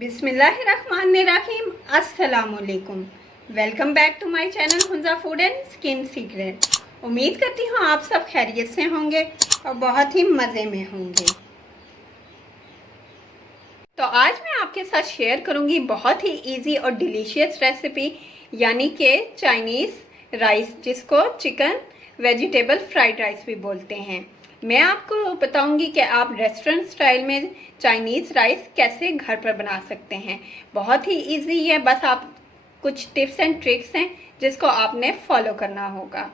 बिस्मिल्लाहिर्रहमानिर्रहीम। अस्सलामुअलैकुम। Welcome back to my channel Hunza food and skin secret. उम्मीद करती हूँ आप सब खैरियत से होंगे और बहुत ही मज़े में होंगे। तो आज मैं आपके साथ शेयर करूँगी बहुत ही इजी और डिलीशियस रेसिपी, यानी कि चाइनीज़ राइस, जिसको चिकन वेजिटेबल फ्राइड राइस भी बोलते हैं। मैं आपको बताऊंगी कि आप रेस्टोरेंट स्टाइल में चाइनीज़ राइस कैसे घर पर बना सकते हैं। बहुत ही इजी है, बस आप कुछ टिप्स एंड ट्रिक्स हैं जिसको आपने फॉलो करना होगा।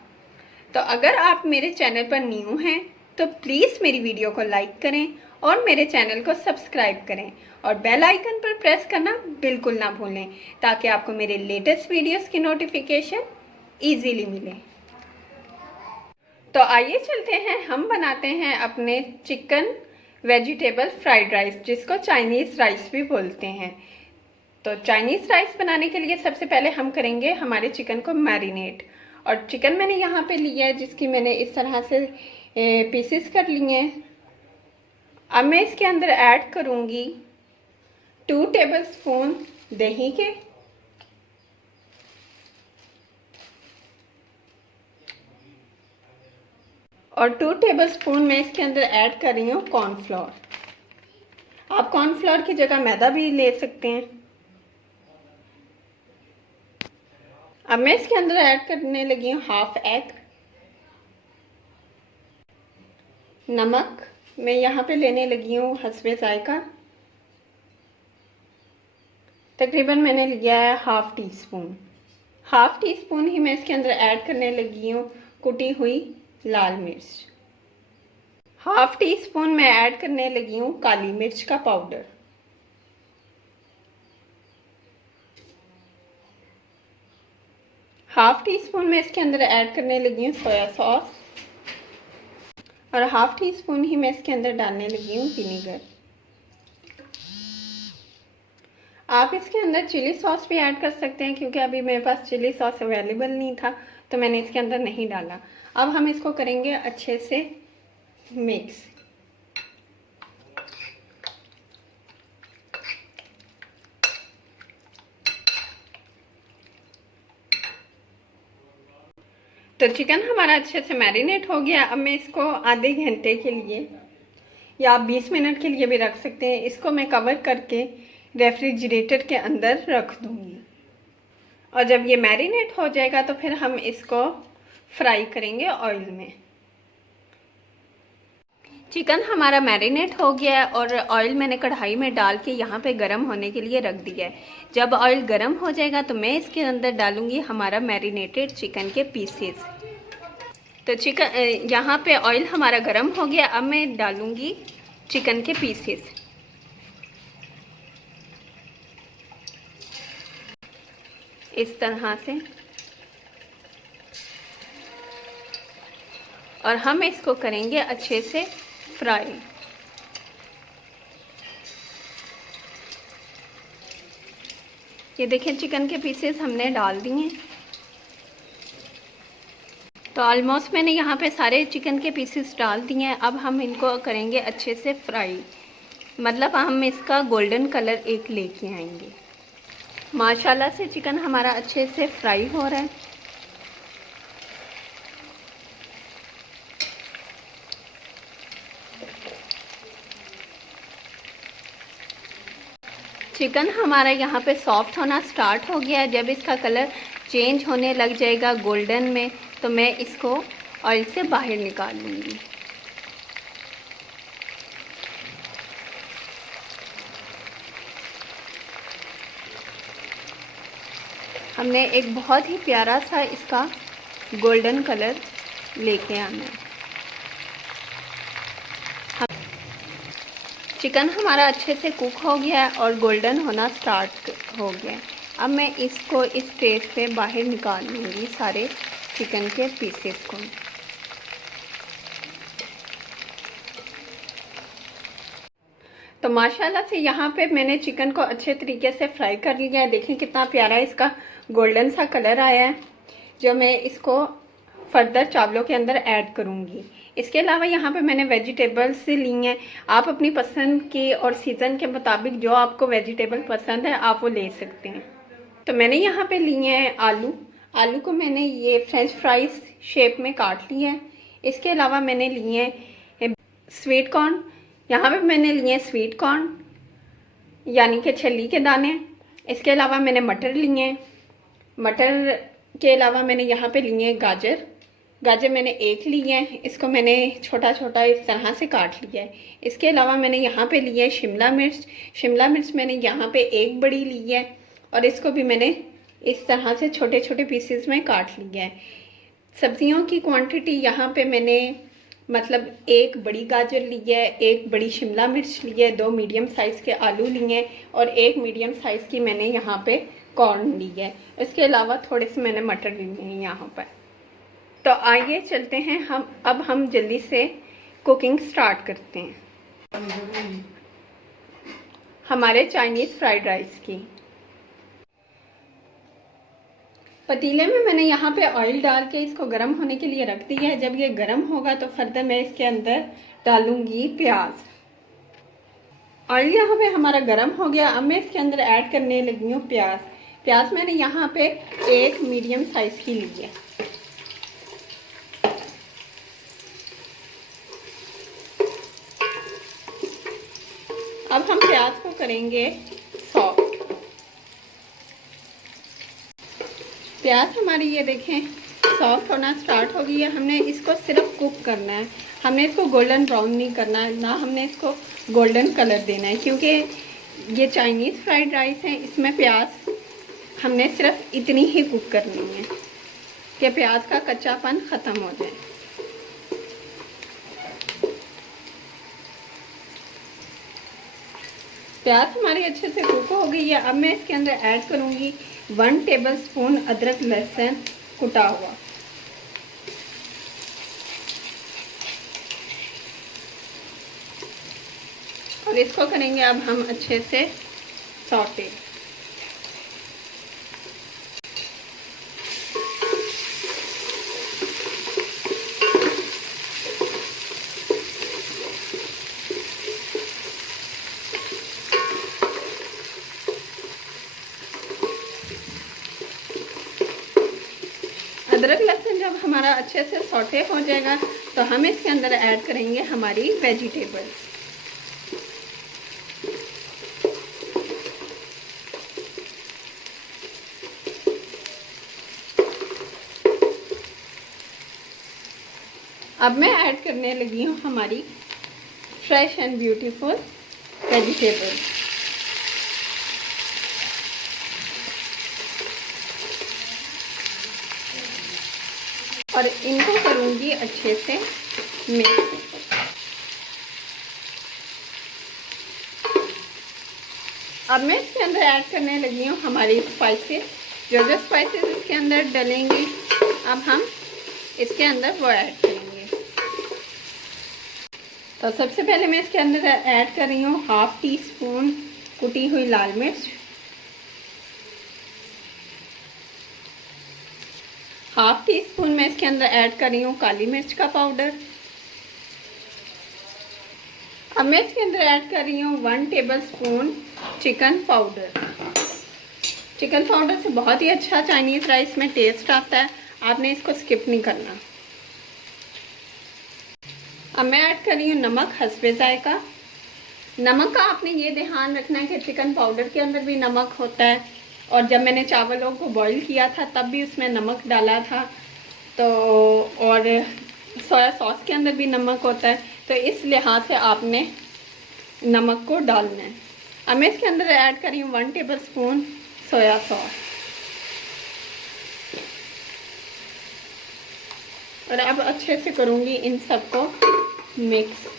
तो अगर आप मेरे चैनल पर न्यू हैं तो प्लीज़ मेरी वीडियो को लाइक करें और मेरे चैनल को सब्सक्राइब करें और बेल आइकन पर प्रेस करना बिल्कुल ना भूलें, ताकि आपको मेरे लेटेस्ट वीडियोस की नोटिफिकेशन ईजीली मिले। तो आइए चलते हैं, हम बनाते हैं अपने चिकन वेजिटेबल फ्राइड राइस, जिसको चाइनीज़ राइस भी बोलते हैं। तो चाइनीज़ राइस बनाने के लिए सबसे पहले हम करेंगे हमारे चिकन को मैरिनेट। और चिकन मैंने यहाँ पे लिया है, जिसकी मैंने इस तरह से पीसेस कर लिए हैं। अब मैं इसके अंदर ऐड करूँगी 2 टेबलस्पून दही के, और 2 टेबलस्पून मैं इसके अंदर ऐड कर रही हूँ कॉर्नफ्लोर। आप कॉर्नफ्लोर की जगह मैदा भी ले सकते हैं। अब मैं इसके अंदर ऐड करने लगी हूँ हाफ एग। नमक मैं यहाँ पे लेने लगी हूँ हस्बे जायका, तकरीबन मैंने लिया है half teaspoon. Half teaspoon ही मैं इसके अंदर ऐड करने लगी हूँ कुटी हुई लाल मिर्च। हाफ टी स्पून मैं ऐड करने लगी हूँ काली मिर्च का पाउडर। हाफ टी स्पून मैं इसके अंदर ऐड करने लगी हूँ सोया सॉस, और हाफ टी स्पून ही मैं इसके अंदर डालने लगी हूँ विनीगर। आप इसके अंदर चिली सॉस भी ऐड कर सकते हैं, क्योंकि अभी मेरे पास चिली सॉस अवेलेबल नहीं था तो मैंने इसके अंदर नहीं डाला। अब हम इसको करेंगे अच्छे से मिक्स। तो चिकन हमारा अच्छे से मैरिनेट हो गया। अब मैं इसको आधे घंटे के लिए या आप 20 मिनट के लिए भी रख सकते हैं। इसको मैं कवर करके रेफ्रिजरेटर के अंदर रख दूंगी, और जब ये मैरिनेट हो जाएगा तो फिर हम इसको फ्राई करेंगे ऑयल में। चिकन हमारा मैरिनेट हो गया है और ऑयल मैंने कढ़ाई में डाल के यहाँ पे गरम होने के लिए रख दिया है। जब ऑयल गरम हो जाएगा तो मैं इसके अंदर डालूंगी हमारा मैरिनेटेड चिकन के पीसेस। तो चिकन यहाँ पे ऑयल हमारा गरम हो गया। अब मैं डालूंगी चिकन के पीसेस। इस तरह से, और हम इसको करेंगे अच्छे से फ्राई। ये देखिए चिकन के पीसेस हमने डाल दिए। तो ऑलमोस्ट मैंने यहाँ पे सारे चिकन के पीसेस डाल दिए हैं। अब हम इनको करेंगे अच्छे से फ्राई, मतलब हम इसका गोल्डन कलर एक लेके आएंगे। माशाल्लाह से चिकन हमारा अच्छे से फ्राई हो रहा है। चिकन हमारा यहाँ पे सॉफ्ट होना स्टार्ट हो गया है। जब इसका कलर चेंज होने लग जाएगा गोल्डन में, तो मैं इसको ऑयल से बाहर निकाल लूँगी। हमने एक बहुत ही प्यारा सा इसका गोल्डन कलर लेके आना है। चिकन हमारा अच्छे से कुक हो गया है और गोल्डन होना स्टार्ट हो गया है। अब मैं इसको इस स्टेज पे बाहर निकाल लूँगी सारे चिकन के पीसेस को। तो माशाल्लाह से यहाँ पे मैंने चिकन को अच्छे तरीके से फ्राई कर लिया है। देखें कितना प्यारा इसका गोल्डन सा कलर आया है। जो मैं इसको फर्दर चावलों के अंदर ऐड करूँगी। इसके अलावा यहाँ पे मैंने वेजिटेबल्स ली हैं। आप अपनी पसंद की और सीज़न के मुताबिक जो आपको वेजिटेबल पसंद है आप वो ले सकते हैं। तो मैंने यहाँ पे लिए हैं आलू। आलू को मैंने ये फ्रेंच फ्राइज शेप में काट लिया है। इसके अलावा मैंने लिए हैं स्वीट कॉर्न। यहाँ पे मैंने लिए हैं स्वीट कॉर्न यानी कि छली के दाने। इसके अलावा मैंने मटर लिए हैं। मटर के अलावा मैंने यहाँ पे लिए हैं गाजर। गाजर मैंने एक ली है, इसको मैंने छोटा छोटा इस तरह से काट लिया है। इसके अलावा मैंने यहाँ पे लिया है शिमला मिर्च। शिमला मिर्च मैंने यहाँ पे एक बड़ी ली है और इसको भी मैंने इस तरह से छोटे छोटे पीसेस में काट लिया है। सब्जियों की क्वांटिटी यहाँ पे मैंने मतलब एक बड़ी गाजर ली है, एक बड़ी शिमला मिर्च ली है, 2 मीडियम साइज़ के आलू लिए हैं और एक मीडियम साइज़ की मैंने यहाँ पे कॉर्न ली है। इसके अलावा थोड़े से मैंने मटर लिए हैं यहाँ पर। तो आइए चलते हैं अब हम जल्दी से कुकिंग स्टार्ट करते हैं हमारे चाइनीज़ फ्राइड राइस की। पतीले में मैंने यहाँ पे ऑयल डाल के इसको गर्म होने के लिए रख दिया है। जब ये गर्म होगा तो फर्दर मैं इसके अंदर डालूंगी प्याज। ऑयल यहाँ पे हमारा गर्म हो गया। अब मैं इसके अंदर ऐड करने लगी हूँ प्याज। प्याज मैंने यहाँ पे एक मीडियम साइज की ली है। अब हम प्याज को करेंगे सॉफ्ट। प्याज हमारी ये देखें सॉफ्ट होना स्टार्ट हो गई है। हमने इसको सिर्फ कुक करना है, हमने इसको गोल्डन ब्राउन नहीं करना है, ना हमने इसको गोल्डन कलर देना है, क्योंकि ये चाइनीज़ फ्राइड राइस है। इसमें प्याज हमने सिर्फ इतनी ही कुक करनी है कि प्याज का कच्चापन ख़त्म हो जाए। प्याज हमारी अच्छे से कुक हो गई है। अब मैं इसके अंदर ऐड करूँगी 1 टेबलस्पून अदरक लहसुन कुटा हुआ। और इसको करेंगे अब हम अच्छे से सौटे। अदरक लहसुन जब हमारा अच्छे से सौटे हो जाएगा तो हम इसके अंदर ऐड करेंगे हमारी वेजिटेबल्स। अब मैं ऐड करने लगी हूँ हमारी फ्रेश एंड ब्यूटीफुल वेजिटेबल्स। और इनको करूँगी अच्छे से मिक्स। अब मैं इसके अंदर ऐड करने लगी हूँ हमारी स्पाइसेस। जो स्पाइसेस इसके अंदर डलेंगी अब हम इसके अंदर वो ऐड करेंगे। तो सबसे पहले मैं इसके अंदर ऐड कर रही हूँ 1/2 टीस्पून कुटी हुई लाल मिर्च, 1/2 टीस्पून मैं इसके अंदर ऐड कर रही हूँ काली मिर्च का पाउडर। अब मैं इसके अंदर ऐड कर रही हूँ 1 tablespoon chicken powder. Chicken powder से बहुत ही अच्छा चाइनीज़ राइस में टेस्ट आता है, आपने इसको स्किप नहीं करना। अब मैं ऐड कर रही हूँ नमक हस्बे जायका। नमक का आपने ये ध्यान रखना है कि चिकन पाउडर के अंदर भी नमक होता है और जब मैंने चावलों को बॉईल किया था तब भी उसमें नमक डाला था, तो और सोया सॉस के अंदर भी नमक होता है, तो इस लिहाज से आपने नमक को डालना है। अब मैं इसके अंदर ऐड कर रही हूँ 1 टेबलस्पून सोया सॉस। और अब अच्छे से करूँगी इन सबको मिक्स।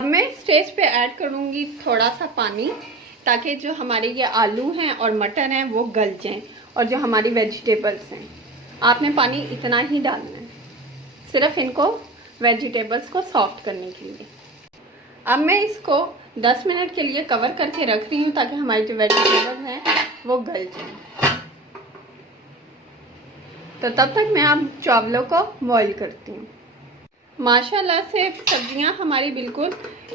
मैं स्टेज पे ऐड करूँगी थोड़ा सा पानी, ताकि जो हमारे ये आलू हैं और मटर हैं वो गल जाएं और जो हमारी वेजिटेबल्स हैं, आपने पानी इतना ही डालना है सिर्फ इनको वेजिटेबल्स को सॉफ्ट करने के लिए। अब मैं इसको 10 मिनट के लिए कवर करके रख रही हूँ ताकि हमारी जो वेजिटेबल हैं वो गल जाए। तो तब तक मैं अब चावलों को बॉईल करती हूँ। माशाल्लाह से सब्जियां हमारी बिल्कुल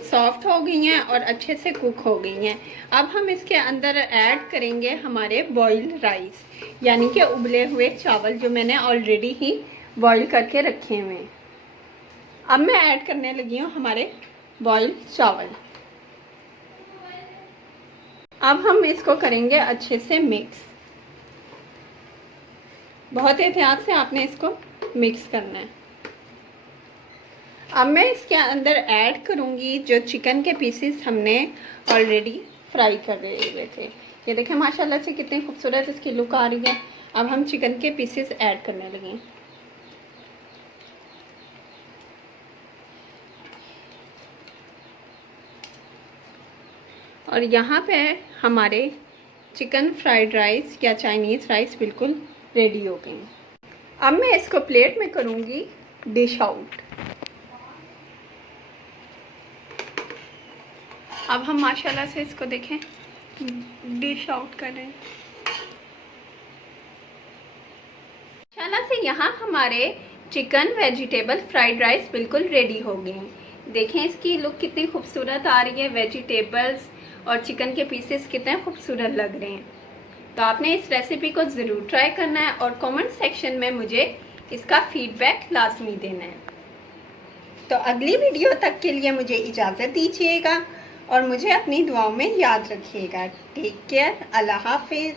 सॉफ्ट हो गई हैं और अच्छे से कुक हो गई हैं। अब हम इसके अंदर ऐड करेंगे हमारे बॉइल्ड राइस, यानी कि उबले हुए चावल जो मैंने ऑलरेडी ही बॉईल करके रखे हुए हैं। अब मैं ऐड करने लगी हूँ हमारे बॉइल्ड चावल। अब हम इसको करेंगे अच्छे से मिक्स। बहुत एहतियात से आपने इसको मिक्स करना है। अब मैं इसके अंदर ऐड करूंगी जो चिकन के पीसेस हमने ऑलरेडी फ्राई कर हुए थे। ये देखें माशाल्लाह से कितनी खूबसूरत इसकी लुक आ रही है। अब हम चिकन के पीसेस ऐड करने लगे। और यहाँ पे हमारे चिकन फ्राइड राइस या चाइनीज़ राइस बिल्कुल रेडी हो गए। अब मैं इसको प्लेट में करूँगी डिश आउट। अब हम माशाल्लाह से इसको देखें डिश आउट कर रहे हैं। माशाल्लाह से यहाँ हमारे चिकन वेजिटेबल फ्राइड राइस बिल्कुल रेडी हो गए हैं। देखें इसकी लुक कितनी खूबसूरत आ रही है। वेजिटेबल्स और चिकन के पीसेस कितने खूबसूरत लग रहे हैं। तो आपने इस रेसिपी को ज़रूर ट्राई करना है और कमेंट सेक्शन में मुझे इसका फीडबैक लाजमी देना है। तो अगली वीडियो तक के लिए मुझे इजाज़त दीजिएगा और मुझे अपनी दुआओं में याद रखिएगा। Take care. अल्लाह हाफिज़।